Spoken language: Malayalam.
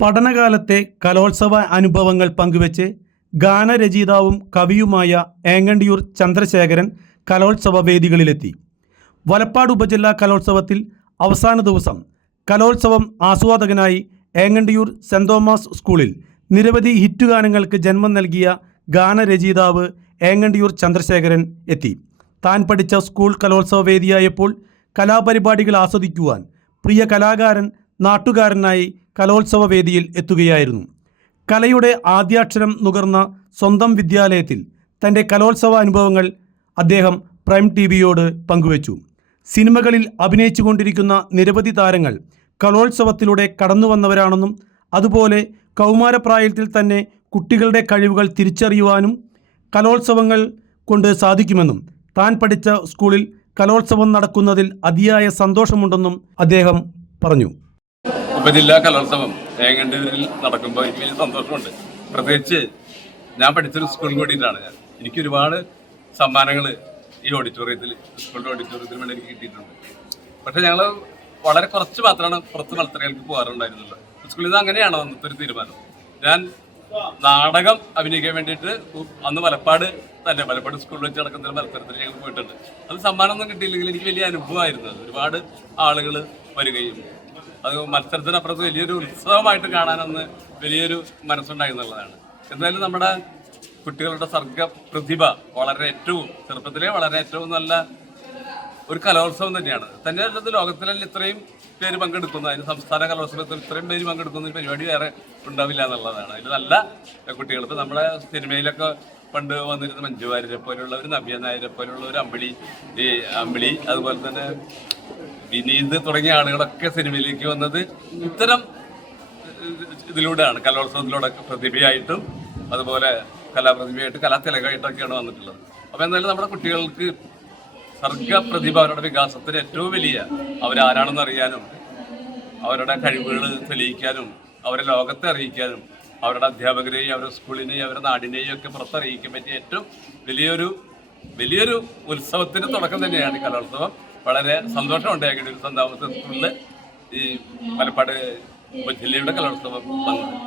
പഠനകാലത്തെ കലോത്സവ അനുഭവങ്ങൾ പങ്കുവെച്ച് ഗാനരചയിതാവും കവിയുമായ ഏങ്ങണ്ടിയൂർ ചന്ദ്രശേഖരൻ കലോത്സവ വേദികളിലെത്തി. വലപ്പാട് ഉപജില്ലാ കലോത്സവത്തിൽ അവസാന ദിവസം കലോത്സവം ആസ്വാദകനായി ഏങ്ങണ്ടിയൂർ സെന്റ് തോമസ് സ്കൂളിൽ നിരവധി ഹിറ്റ് ഗാനങ്ങൾക്ക് ജന്മം നൽകിയ ഗാനരചയിതാവ് ഏങ്ങണ്ടിയൂർ ചന്ദ്രശേഖരൻ എത്തി. താൻ പഠിച്ച സ്കൂൾ കലോത്സവ വേദിയായപ്പോൾ കലാപരിപാടികൾ ആസ്വദിക്കുവാൻ പ്രിയ കലാകാരൻ നാട്ടുകാരനായി കലോത്സവ വേദിയിൽ എത്തുകയായിരുന്നു. കലയുടെ ആദ്യാക്ഷരം നുകർന്ന സ്വന്തം വിദ്യാലയത്തിൽ തന്റെ കലോത്സവ അനുഭവങ്ങൾ അദ്ദേഹം പ്രൈം ടി വിയോട് പങ്കുവച്ചു. സിനിമകളിൽ അഭിനയിച്ചുകൊണ്ടിരിക്കുന്ന നിരവധി താരങ്ങൾ കലോത്സവത്തിലൂടെ കടന്നു വന്നവരാണെന്നും അതുപോലെ കൗമാരപ്രായത്തിൽ തന്നെ കുട്ടികളുടെ കഴിവുകൾ തിരിച്ചറിയുവാനും കലോത്സവങ്ങൾ കൊണ്ട് സാധിക്കുമെന്നും താൻ പഠിച്ച സ്കൂളിൽ കലോത്സവം നടക്കുന്നതിൽ അതിയായ സന്തോഷമുണ്ടെന്നും അദ്ദേഹം പറഞ്ഞു. ഉപജില്ലാ കലോത്സവം തേങ്ങണ്ടൂരിൽ നടക്കുമ്പോൾ എനിക്ക് വലിയ സന്തോഷമുണ്ട്. പ്രത്യേകിച്ച് ഞാൻ പഠിച്ചൊരു സ്കൂളിൽ കൂടിയിട്ടാണ് ഞാൻ. എനിക്ക് ഒരുപാട് സമ്മാനങ്ങൾ ഈ ഓഡിറ്റോറിയത്തിൽ സ്കൂളിന്റെ ഓഡിറ്റോറിയത്തിൽ വേണ്ടി എനിക്ക് കിട്ടിയിട്ടുണ്ട്. പക്ഷെ ഞങ്ങൾ വളരെ കുറച്ച് മാത്രമാണ് പുറത്ത് മത്സരങ്ങൾക്ക് പോകാറുണ്ടായിരുന്നുള്ളത് സ്കൂളിൽ നിന്ന് അങ്ങനെയാണ് അന്നത്തെ ഒരു തീരുമാനം. ഞാൻ നാടകം അഭിനയിക്കാൻ വേണ്ടിയിട്ട് അന്ന് മലപ്പാട് തന്നെ മലപ്പാട് സ്കൂളിൽ വെച്ച് നടക്കുന്ന ഒരു മത്സരത്തിൽ ഞങ്ങൾ പോയിട്ടുണ്ട്. അത് സമ്മാനമൊന്നും കിട്ടിയില്ലെങ്കിൽ എനിക്ക് വലിയ അനുഭവമായിരുന്നു. ഒരുപാട് ആളുകൾ വരികയും അത് മത്സരത്തിനപ്പുറത്ത് വലിയൊരു ഉത്സവമായിട്ട് കാണാനൊന്ന് വലിയൊരു മനസ്സുണ്ടായി എന്നുള്ളതാണ്. എന്തായാലും നമ്മുടെ കുട്ടികളുടെ സർഗ പ്രതിഭ വളരെ ഏറ്റവും ചെറുപ്പത്തിലെ വളരെ ഏറ്റവും നല്ല ഒരു കലോത്സവം തന്നെയാണ്. തന്നെ അല്ലത് ലോകത്തിലെ ഇത്രയും പേര് പങ്കെടുക്കുന്ന. അതിന് സംസ്ഥാന കലോത്സവത്തിൽ ഇത്രയും പേര് പങ്കെടുക്കുന്ന പരിപാടി വേറെ ഉണ്ടാവില്ല എന്നുള്ളതാണ്. അതിൽ നല്ല കുട്ടികൾ ഇപ്പം നമ്മുടെ സിനിമയിലൊക്കെ പണ്ട് വന്നിരുന്ന മഞ്ജു വാര്യരെ പോലുള്ളവർ നവ്യ നായരെ പോലുള്ളവർ അമ്പിളി ഈ അമ്പിളി അതുപോലെ തന്നെ വിനീത് തുടങ്ങിയ ആളുകളൊക്കെ സിനിമയിലേക്ക് വന്നത് ഇത്തരം ഇതിലൂടെയാണ് കലോത്സവത്തിലൂടെ പ്രതിഭയായിട്ടും അതുപോലെ കലാപ്രതിഭയായിട്ട് കലാതിലകമായിട്ടൊക്കെയാണ് വന്നിട്ടുള്ളത്. അപ്പോൾ എന്തായാലും നമ്മുടെ കുട്ടികൾക്ക് സർഗ പ്രതിഭ അവരുടെ വികാസത്തിന് ഏറ്റവും വലിയ അവരാരാണെന്ന് അറിയാനും അവരുടെ കഴിവുകൾ തെളിയിക്കാനും അവരെ ലോകത്തെ അറിയിക്കാനും അവരുടെ അധ്യാപകരെയും അവരുടെ സ്കൂളിനെയും അവരുടെ നാടിനെയും ഒക്കെ പുറത്തറിയിക്കാൻ പറ്റിയ ഏറ്റവും വലിയൊരു വലിയൊരു ഉത്സവത്തിന് തുടക്കം തന്നെയാണ് കലോത്സവം. വളരെ സന്തോഷമുണ്ട് ഏകദേശം ഒരു സന്താപത്തിൽ ഈ മലപ്പാട് ജില്ലയുടെ കലോത്സവം വന്നത്.